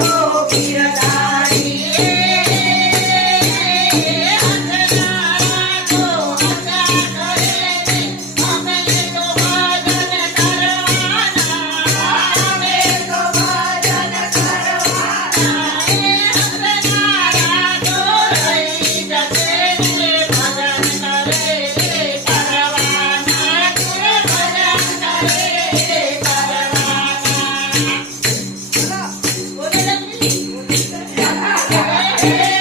amor. Aê!